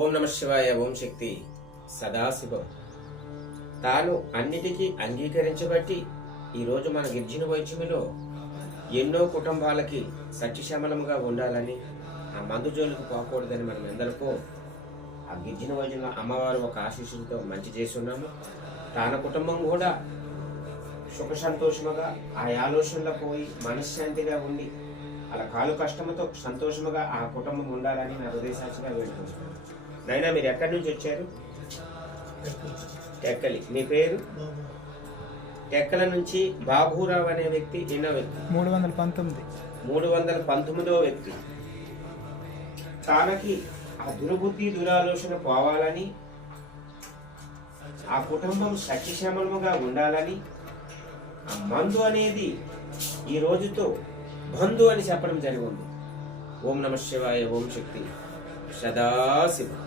ఓం నమ శివాయ. ఓం శక్తి సదాశివం. తాను అన్నిటికీ అంగీకరించబట్టి ఈరోజు మన గిరిజన వైద్యములో ఎన్నో కుటుంబాలకి సత్యశమలముగా ఉండాలని, ఆ మందు జోలికి పోకూడదని మనం ఎందరికో ఆ గిరిజన వైద్యంలో అమ్మవారు ఒక ఆశీస్సులతో మంచి చేస్తున్నాము. తన కుటుంబం కూడా సుఖ సంతోషముగా ఆ ఆలోచనలో పోయి మనశ్శాంతిగా ఉండి అలా కాలు కష్టముతో సంతోషముగా ఆ కుటుంబం ఉండాలని నా హృదయసాక్షిగా వేడుకుంటున్నాను. నైనా మీరు ఎక్కడి నుంచి వచ్చారు? టెక్కలి. మీ పేరు? టెక్కల నుంచి బాబురావు అనే వ్యక్తి ఎన్నో వ్యక్తి? 319వ వ్యక్తి. తనకి ఆ దుర్బుద్ధి దురాలోచన పోవాలని, ఆ కుటుంబం సత్యశ్యామలముగా ఉండాలని, ఆ మందు అనేది ఈ రోజుతో బంధు అని చెప్పడం జరిగింది. ఓం నమ శివాయ. ఓం శక్తి సదాశివం.